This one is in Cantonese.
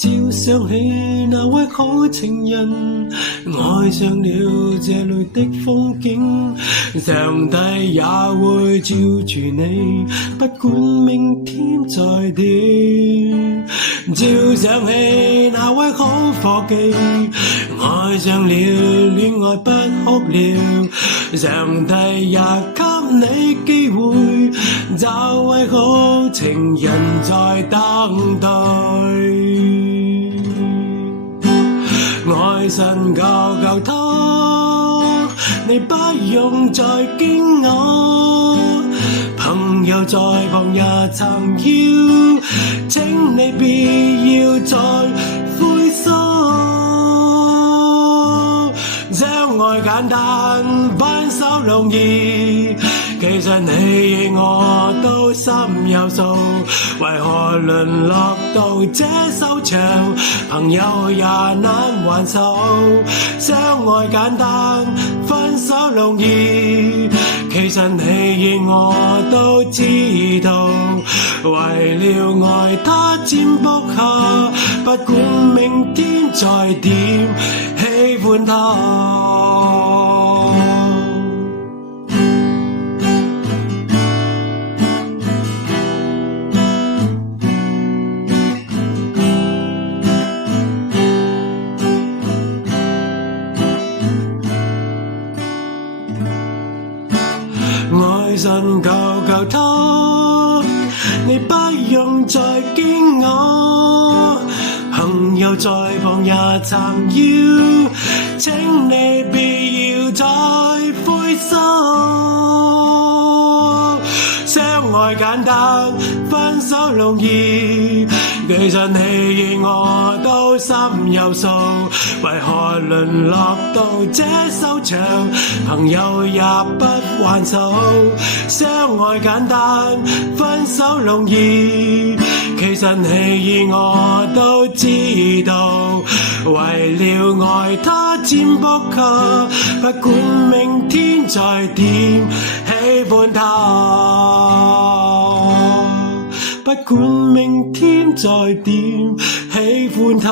照想起那位好情人，愛上了這裏的風景，上帝也會照住你，不管明天再點。照想起那位好夥計，愛上了戀愛不哭了，上帝也給你機會，找位好情人在等待。愛神救救他，你不用再驚訝，朋友在旁也撐腰，請你別要再灰心。相愛簡單，分手容易，其實你我都心有數，為何淪落到這收場，朋友也難還手。相愛簡單，分手容易，其實你我都知道，為了愛他占卜下，不管明天再點，喜歡他。愛神救救他，你不用再驚訝，朋友在旁也撐腰，請你別要再灰心。相愛簡單，分手容易，其實你我都心有數，為何淪落到這收場，朋友也不還手。相愛簡單，分手容易，其實你我都知道，為了愛他占卜卡，不管明天再點，喜歡他。不管明天再點，喜歡他。